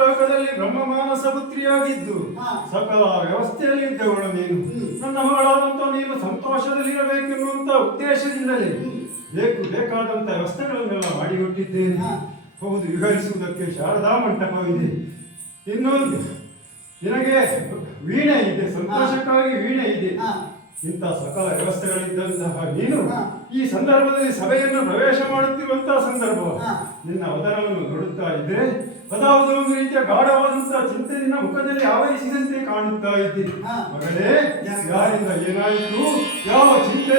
ಲೋಕದಲ್ಲಿ ಬ್ರಹ್ಮ ಮಾನಸ ಪುತ್ರಿಯಾಗಿದ್ದು ಸಕಲ ವ್ಯವಸ್ಥೆಯಲ್ಲಿ ಇದ್ದವಳು ನೀನು. ನನ್ನ ಮಗಳಾದಂತ ನೀನು ಸಂತೋಷದಲ್ಲಿರಬೇಕೆನ್ನುವಂತ ಉದ್ದೇಶದಿಂದಲೇ ಬೇಕಾದಂತ ವ್ಯವಸ್ಥೆಗಳನ್ನೆಲ್ಲ ಮಾಡಿಕೊಟ್ಟಿದ್ದೇನೆ. ಹೌದು, ವಿವರಿಸುವುದಕ್ಕೆ ಶಾರದಾ ಮಂಟಪವಿದೆ, ಇನ್ನೊಂದು ನಿನಗೆ ವೀಣೆ ಇದೆ, ಸಂತೋಷಕ್ಕಾಗಿ ವೀಣೆ ಇದೆ. ಇಂಥ ಸಕಲ ವ್ಯವಸ್ಥೆಗಳಿದ್ದಂತಹ ನೀನು ಈ ಸಂದರ್ಭದಲ್ಲಿ ಸಭೆಯನ್ನು ಪ್ರವೇಶ ಮಾಡುತ್ತಿರುವಂತಹ ಸಂದರ್ಭ, ನಿನ್ನ ಅವತಾರವನ್ನು ನೋಡುತ್ತಾ ಇದ್ರೆ ಅದಾವುದೋ ಒಂದು ರೀತಿಯ ಗಾಢವಾದಂತಹ ಚಿಂತೆ ನಿನ್ನ ಮುಖದಲ್ಲಿ ಆವರಿಸಿದಂತೆ ಕಾಣುತ್ತಾ ಇದ್ದೀನಿ. ಮಗಳೇ, ಯಾರಿಂದ ಏನಾಯಿತು, ಯಾವ ಚಿಂತೆ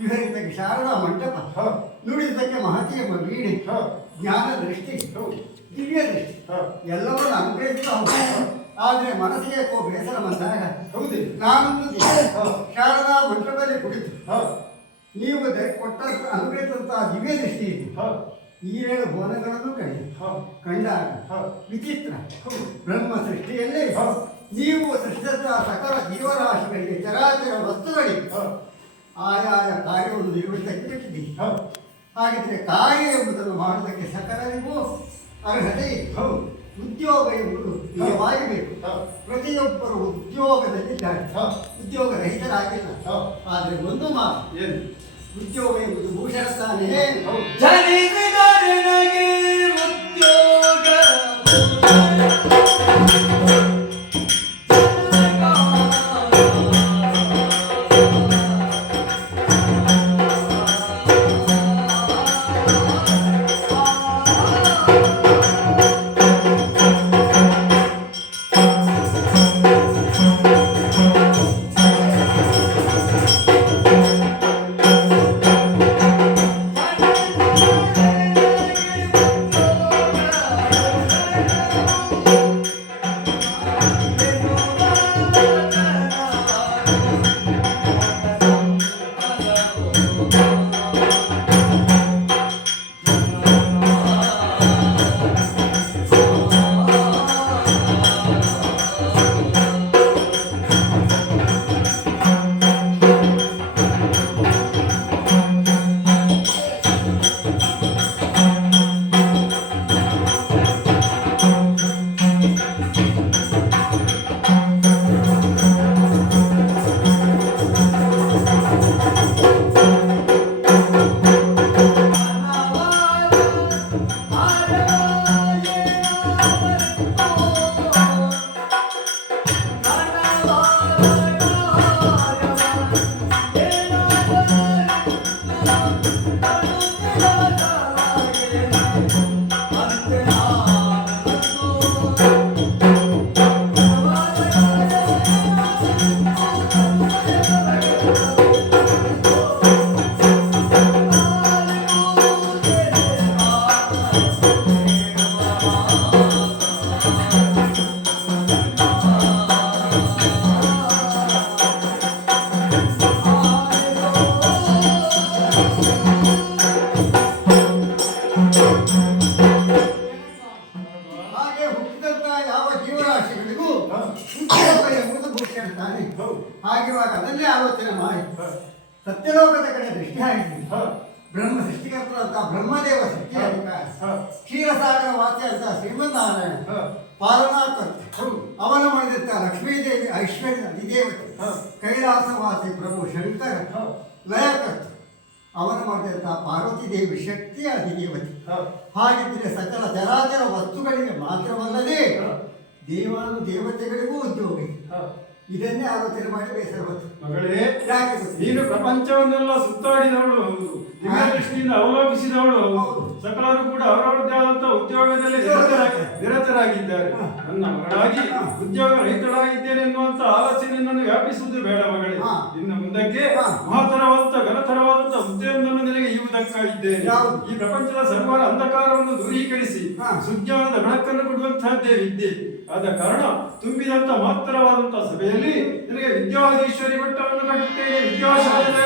ವಿಹರಿತಕ್ಕೆ ಶಾರದಾ ಮಂಟಪ, ನುಡಿದಕ್ಕೆ ಮಹತಿಯ ವೀಣೆ, ಜ್ಞಾನ ದೃಷ್ಟಿ, ದಿವ್ಯ ದೃಷ್ಟಿ ಎಲ್ಲವನ್ನು ಅನುಗ್ರಹಿಸಿದ. ಆದರೆ ಮನಸ್ಸಿಗೆ ಬೇಸರ ಬಂದಾಗ ನಾನೊಂದು ಶಾರದಾ ಮಂಟಪದಲ್ಲಿ ಕುಳಿತು ನೀವು ಕೊಟ್ಟ ಅನುಗ್ರಹಿಸಿದಂತಹ ದಿವ್ಯ ದೃಷ್ಟಿ ಇದೆ. ಈ 7 ಭುವನಗಳನ್ನು ಕಂಡಾಗ ವಿಚಿತ್ರ ಬ್ರಹ್ಮ ಸೃಷ್ಟಿಯಲ್ಲಿ ನೀವು ಸೃಷ್ಟಿಸಿದ ಸಕಲ ಜೀವರಾಶಿಗಳಿಗೆ ಚರಾಚರ ವಸ್ತುಗಳಿಗೆ ಆಯಾಯ ಕಾರ್ಯವನ್ನು ನಿರ್ವಹಿಸಕ್ಕೆ ಬಿಟ್ಟಿದ್ದೀವಿ. ಹಾಗಿದ್ರೆ ಕಾರ್ಯ ಎಂಬುದನ್ನು ಮಾಡುವುದಕ್ಕೆ ಸಕಲರಿಗೂ ಅರ್ಹತೆ ಇದೆ. ಉದ್ಯೋಗ ಎಂಬುದು ನಿಜವಾಗಿ ಬೇಕು. ಪ್ರತಿಯೊಬ್ಬರು ಉದ್ಯೋಗದಲ್ಲಿದ್ದಾರೆ, ಉದ್ಯೋಗ ರಹಿತರಾಗಿಲ್ಲ. ಆದರೆ ಒಂದು ಮಾತು, ಉದ್ಯೋಗ ಎಂಬುದು ಭೂಷಣ ತಾನೇ. ಉದ್ಯೋಗ ಸತ್ಯಲೋಕದ ಕಡೆ ದೃಷ್ಟಿ ಹಾಕಿದ್ವಿ. ಹ, ಬ್ರಹ್ಮ ಸೃಷ್ಟಿಕರ್ತರಂತ ಬ್ರಹ್ಮದೇವ ಸತ್ಯಾಧಿಕಾರ, ಹ, ಕ್ಷೀರಸಾಗರ ವಾಸಿ ಅಂತ ಶ್ರೀಮನ್ನಾರಾಯಣ ಹ, ಪಾಲನಾಕರ್ತ, ಹೌದು. ಅವನ ಮಾಡಿದಂತ ಲಕ್ಷ್ಮೀದೇವಿ ಐಶ್ವರ್ಯ ಅಧಿದೇವತೆ, ಹ, ಕೈಲಾಸವಾಸಿ ಪ್ರಭು ಶಂಕರ ಹ, ಲಯಕರ್ತ, ಅವನ ಮಾಡಿದಂತ ಪಾರ್ವತಿ ದೇವಿ ಶಕ್ತಿಯ ಅಧಿದೇವತೆ. ಹ, ಹಾಗಿದ್ರೆ ಸಕಲ ಚರಾಚರ ವಸ್ತುಗಳಿಗೆ ಮಾತ್ರವಲ್ಲದೆ ಹ, ದೇವಾನು ದೇವತೆಗಳಿಗೂ ಉದ್ಯೋಗ ಇದೆ. ಹ. ಇದನ್ನೇ ಆಲೋಚನೆ ಮಾಡಿ ಬೇಸರ ಬಂತು. ಮಗಳೇ, ಯಾಕೆ ಗೊತ್ತಿಲ್ಲ? ನೀನು ಪ್ರಪಂಚವನ್ನೆಲ್ಲ ಸುತ್ತಾಡಿದವಳು ಹೌದು, ದಿವ್ಯ ದೃಷ್ಟಿಯಿಂದ ಅವಲೋಕಿಸಿದವಳು ಹೌದು. ಹೌದು. ಸಕಲರು ಕೂಡ ಅವರವರದ್ದೇ ಆದಂತಹ ಉದ್ಯೋಗದಲ್ಲಿ ನಿರತರಾಗಿದ್ದಾರೆ. ನನ್ನ ಮಗಳಾಗಿ ಉದ್ಯೋಗ ರಹಿತಳಾಗಿದ್ದೇನೆ ಎನ್ನುವಂತ ಆಲೋಚನೆ ನಿನ್ನನ್ನು ವ್ಯಾಪಿಸುವುದು ಬೇಡ ಮಗಳೇ. ಹಾ. ಇನ್ನು ಮುಂದಕ್ಕೆ ಹಾ. ಮಹತ್ತರವಾದಂತ ಘನತರವಾದಂತ ಹುದ್ದೆಯೊಂದನ್ನು ನಿನಗೆ ಇವುದಕ್ಕಾಗಿದ್ದೇನೆ. ಯಾವುದು? ಈ ಪ್ರಪಂಚದ ಸರ್ವರ ಅಂಧಕಾರವನ್ನು ದೂರೀಕರಿಸಿ ಹಾ. ಸುಜ್ಞಾನದ ಬೆಳಕನ್ನು ಕೊಡುವಂತಹದ್ದೇ ವಿದ್ಯೆ. ಆದ ಕಾರಣ ತುಂಬಿದಂತ ಮಹತ್ತರವಾದಂತ ಸಭೆಯಲ್ಲಿ ನಿನಗೆ ವಿದ್ಯಾಧೀಶ್ವರಿ ಭಟ್ಟವನ್ನು ಕಟ್ಟುತ್ತೇನೆ. ವಿದ್ಯಾಶಾಲೆ